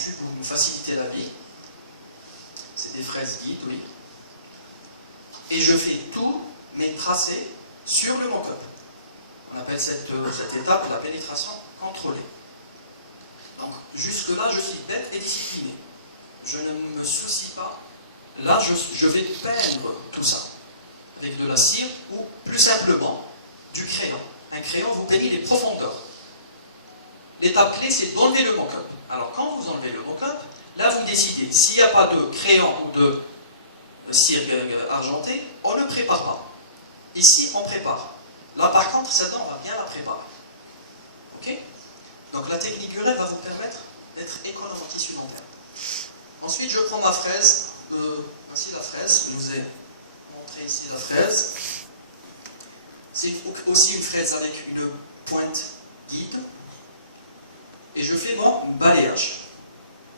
conçues pour me faciliter la vie. C'est des fraises guides, oui. Et je fais tous mes tracés sur le mock-up. On appelle cette étape la pénétration contrôlée. Donc jusque-là, je suis bête et discipliné. Je ne me soucie pas. Là, je vais peindre tout ça avec de la cire ou plus simplement du crayon. Un crayon, vous peignez les profondeurs. L'étape clé, c'est d'enlever le mock-up. Alors quand vous enlevez le mock-up, là vous décidez, s'il n'y a pas de crayon ou de cire argentée, on ne prépare pas. Ici, on prépare. Là par contre, celle-là, on va bien la préparer. Ok? Donc la technique Gurel va vous permettre d'être économe en tissu dentaire. Ensuite, je prends ma fraise. Voici la fraise. Je vous ai montré ici la fraise. C'est aussi une fraise avec une pointe guide. Et je fais mon balayage.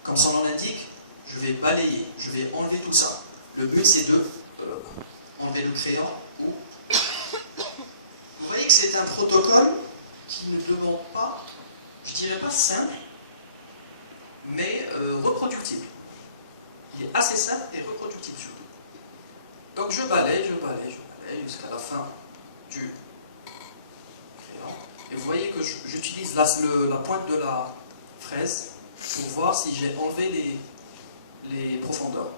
Comme son nom l'indique, je vais balayer, je vais enlever tout ça. Le but, c'est de enlever le crayon. Vous voyez que c'est un protocole qui ne demande pas, je dirais pas simple, mais reproductible. Il est assez simple et reproductible surtout. Donc je balaye jusqu'à la fin du crayon. Et vous voyez que j'utilise la pointe de la fraise pour voir si j'ai enlevé les profondeurs,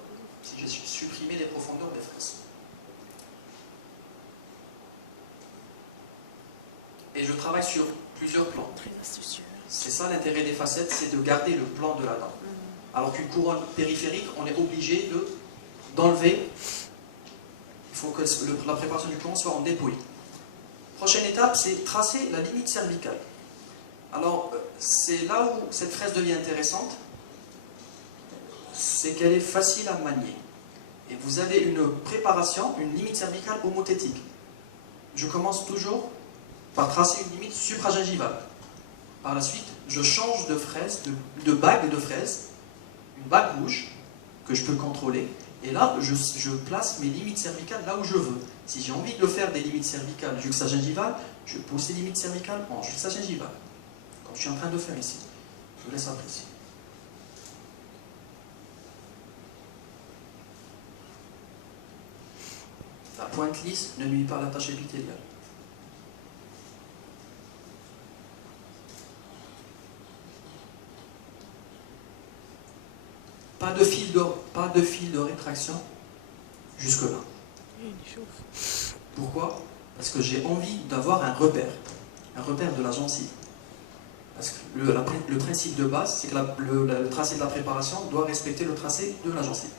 si j'ai supprimé les profondeurs des fraises. Et je travaille sur plusieurs plans. C'est ça l'intérêt des facettes, c'est de garder le plan de la dent. Alors qu'une couronne périphérique, on est obligé d'enlever. Il faut que la préparation du couronne soit en dépouille. Prochaine étape, c'est tracer la limite cervicale. Alors, c'est là où cette fraise devient intéressante, c'est qu'elle est facile à manier. Et vous avez une préparation, une limite cervicale homothétique. Je commence toujours par tracer une limite supragingivale. Par la suite, je change de fraise, de bague de fraise, une bague rouge que je peux contrôler. Et là, je place mes limites cervicales là où je veux. Si j'ai envie de faire des limites cervicales juxtagingivales, je pousse les limites cervicales en juxtagingivale. Comme je suis en train de faire ici. Je vous laisse apprécier. La pointe lisse ne nuit pas à la tâche épithéliale. Pas de fil de rétraction jusque-là. Pourquoi? Parce que j'ai envie d'avoir un repère de la gencive. Parce que le principe de base, c'est que le tracé de la préparation doit respecter le tracé de la gencive.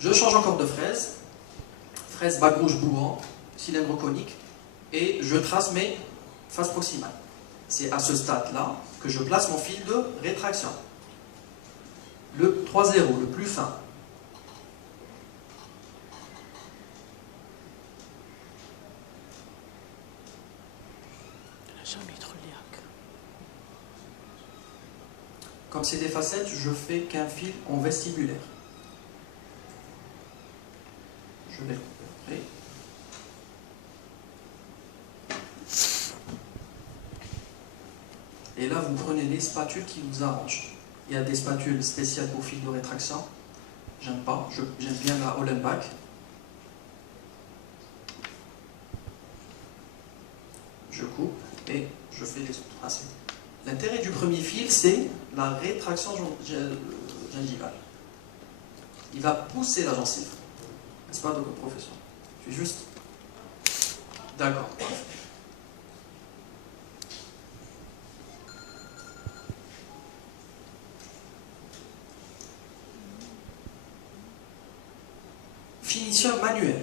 Je change encore de fraise, fraise bague rouge bouant, cylindre conique, et je trace mes faces proximales. C'est à ce stade-là que je place mon fil de rétraction. Le 3-0, le plus fin. Comme c'est des facettes, je fais qu'un fil en vestibulaire. Je vais le couper. Et là, vous prenez les spatules qui vous arrangent. Il y a des spatules spéciales pour fil de rétraction. J'aime pas. J'aime bien la Hollenbach. Je coupe et je fais les tracés. L'intérêt du premier fil, c'est la rétraction gingivale. Il va pousser la gencive. N'est-ce pas, donc, professeur? Je suis juste... D'accord. Finition manuelle.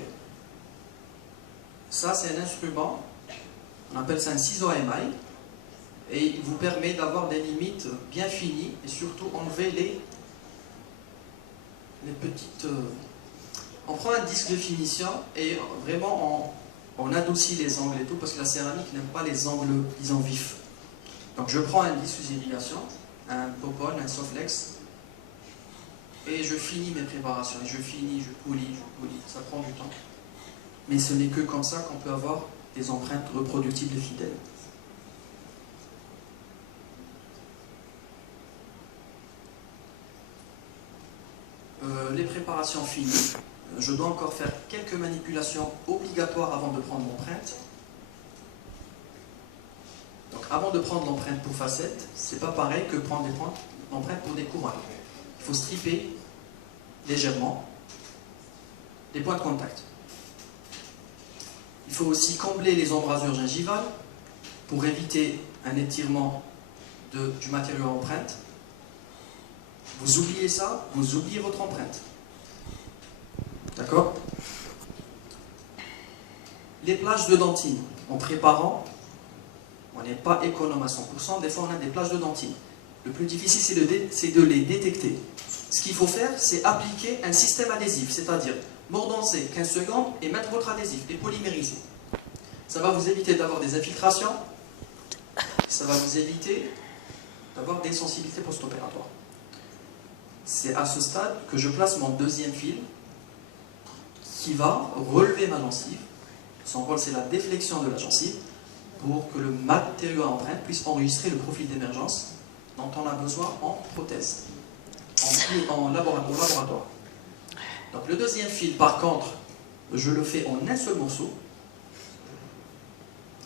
Ça, c'est un instrument, on appelle ça un ciseau à émail, et il vous permet d'avoir des limites bien finies et surtout enlever les petites... On prend un disque de finition et vraiment on adoucit les angles et tout, parce que la céramique n'aime pas les angles, disons, vifs. Donc je prends un disque sous irrigation, un popone, un Soflex, et je finis mes préparations, et je polis, ça prend du temps. Mais ce n'est que comme ça qu'on peut avoir des empreintes reproductibles et fidèles. les préparations finies. Je dois encore faire quelques manipulations obligatoires avant de prendre l'empreinte. Donc avant de prendre l'empreinte pour facette, c'est pas pareil que prendre l'empreinte pour des couronnes. Il faut stripper légèrement les points de contact. Il faut aussi combler les embrasures gingivales pour éviter un étirement du matériau à empreinte. Vous oubliez ça, vous oubliez votre empreinte. D'accord? Les plages de dentine. En préparant, on n'est pas économe à 100%, des fois on a des plages de dentine. Le plus difficile, c'est de les détecter. Ce qu'il faut faire, c'est appliquer un système adhésif, c'est-à-dire mordancer 15 secondes et mettre votre adhésif et polymériser. Ça va vous éviter d'avoir des infiltrations, ça va vous éviter d'avoir des sensibilités post-opératoires. C'est à ce stade que je place mon deuxième fil qui va relever ma gencive. Son rôle, c'est la déflexion de la gencive pour que le matériau à empreinte puisse enregistrer le profil d'émergence dont on a besoin en prothèse, au laboratoire. Donc le deuxième fil, par contre, je le fais en un seul morceau.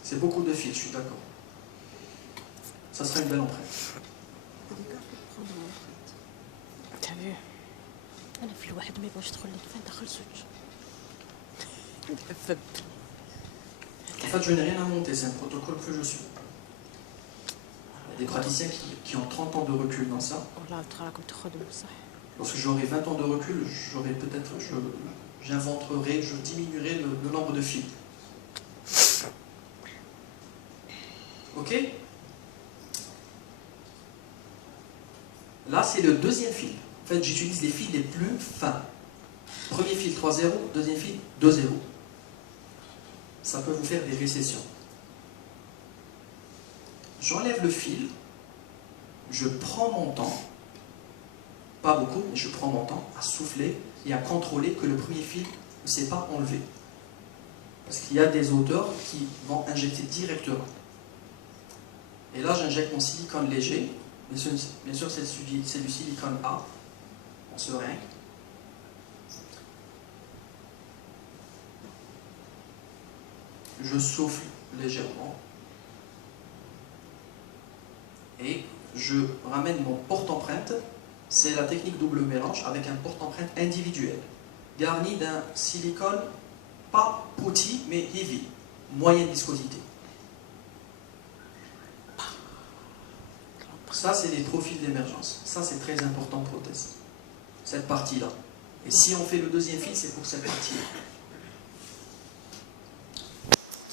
C'est beaucoup de fils, je suis d'accord. Ça sera une belle empreinte. t'as vu انا في الواحد ما يبغاش يدخل لك فين دخل زوج. En fait, je n'ai rien à monter, c'est un protocole que je suis. Il y a des praticiens qui ont 30 ans de recul dans ça. والله تراكم تخدم صح. Lorsque j'aurai 20 ans de recul, j'inventerai, je diminuerai le nombre de fils. Ok? Là, c'est le deuxième fil. En fait, j'utilise les fils les plus fins. Premier fil 3-0, deuxième fil 2-0. Ça peut vous faire des récessions. J'enlève le fil, je prends mon temps, pas beaucoup, mais je prends mon temps à souffler et à contrôler que le premier fil ne s'est pas enlevé. Parce qu'il y a des odeurs qui vont injecter directement. Et là, j'injecte mon silicone léger. Bien sûr, c'est du silicone A, en seringue. Je souffle légèrement. Et je ramène mon porte-empreinte. C'est la technique double mélange avec un porte-empreinte individuel, garni d'un silicone pas putty, mais heavy, moyenne viscosité. Ça, c'est les profils d'émergence. Ça, c'est très important en prothèse. Cette partie-là. Et si on fait le deuxième fil, c'est pour cette partie-là.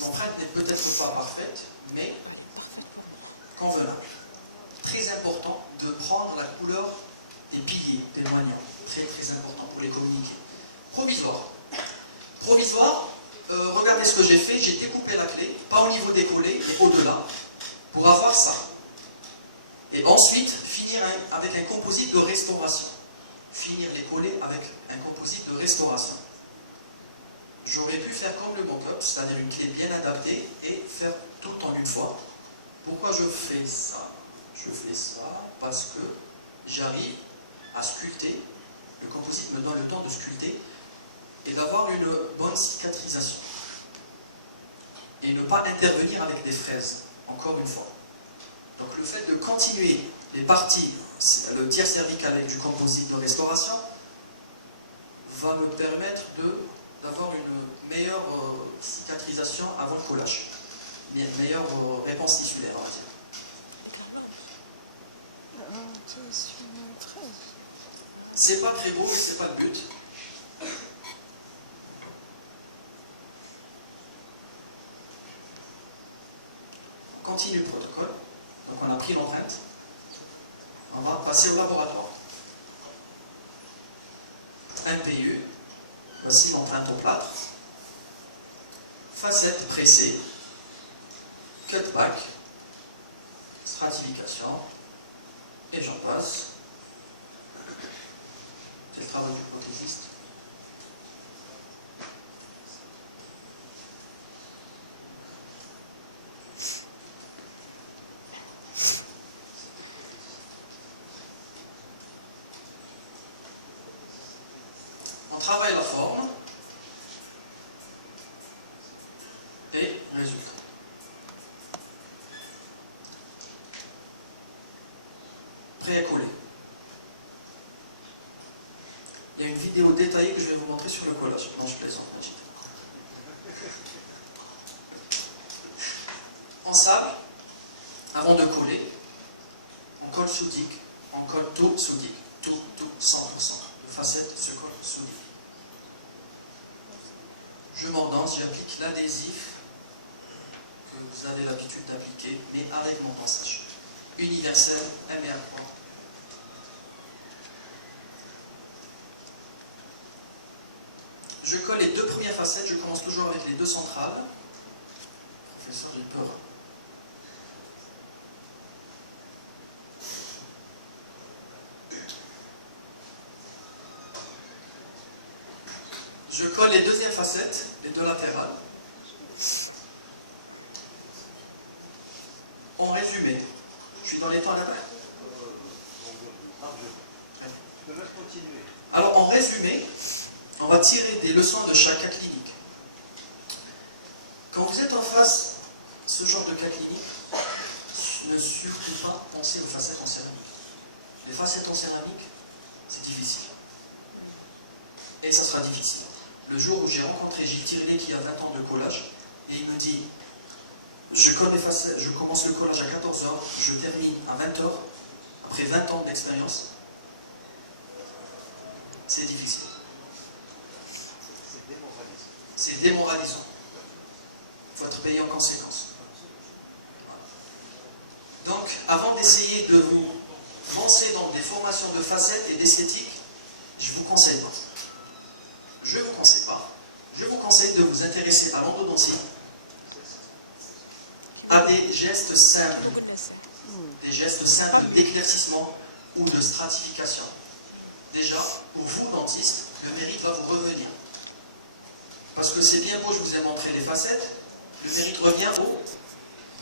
L'empreinte n'est peut-être pas parfaite, mais convenable. Très important de prendre la couleur des piliers, des moignons. Très très important pour les communiquer. Provisoire. Provisoire, regardez ce que j'ai fait. J'ai découpé la clé, pas au niveau décollé, mais au-delà, pour avoir ça. Et ensuite, finir avec un composite de restauration. Finir les collets avec un composite de restauration. J'aurais pu faire comme le mock-up, c'est-à-dire une clé bien adaptée et faire tout en une fois. Pourquoi je fais ça? Je fais ça parce que j'arrive à sculpter. Le composite me donne le temps de sculpter et d'avoir une bonne cicatrisation. Et ne pas intervenir avec des fraises, encore une fois. Donc le fait de continuer les parties, le tiers cervical avec du composite de restauration, va me permettre d'avoir une meilleure cicatrisation avant le collage. Une meilleure réponse tissulaire, on va dire. C'est pas très beau, mais c'est pas le but. On continue le protocole. Donc on a pris l'empreinte. On va passer au laboratoire. Un PU. Voici l'empreinte au plâtre. Facette pressée. Cutback. Stratification. Et j'en passe. C'est le travail du prothésiste. travaille la forme et résultat. Prêt à coller. Il y a une vidéo détaillée que je vais vous montrer sur le collage. Non, je plaisante. En sable, avant de coller, on colle sous digue. On colle tout sous digue. Tout, 100%. Le facette se colle sous digue. Je mordanse, j'applique l'adhésif que vous avez l'habitude d'appliquer, mais avec mon pinçage. Universel, MR3. Je colle les deux premières facettes, je commence toujours avec les deux centrales. Professeur, j'ai peur. Je colle les deuxièmes facettes, les deux latérales. En résumé, je suis dans les temps là-bas. Alors en résumé, on va tirer des leçons de chaque cas clinique. Quand vous êtes en face de ce genre de cas clinique, ne surtout pas penser aux facettes en céramique. Les facettes en céramique, c'est difficile. Et ça sera difficile. Le jour où j'ai rencontré Gilles Tirlet qui a 20 ans de collage, et il me dit, je colle les facettes, je commence le collage à 14h, je termine à 20h, après 20 ans d'expérience, c'est difficile. C'est démoralisant. Il faut être payé en conséquence. Donc, avant d'essayer de vous lancer dans des formations de facettes et d'esthétique, je ne vous conseille pas. Je ne vous conseille pas. Je vous conseille de vous intéresser à l'endodontie, à des gestes simples d'éclaircissement ou de stratification. Déjà, pour vous, dentiste, le mérite va vous revenir. Parce que c'est bien beau, je vous ai montré les facettes, le mérite revient au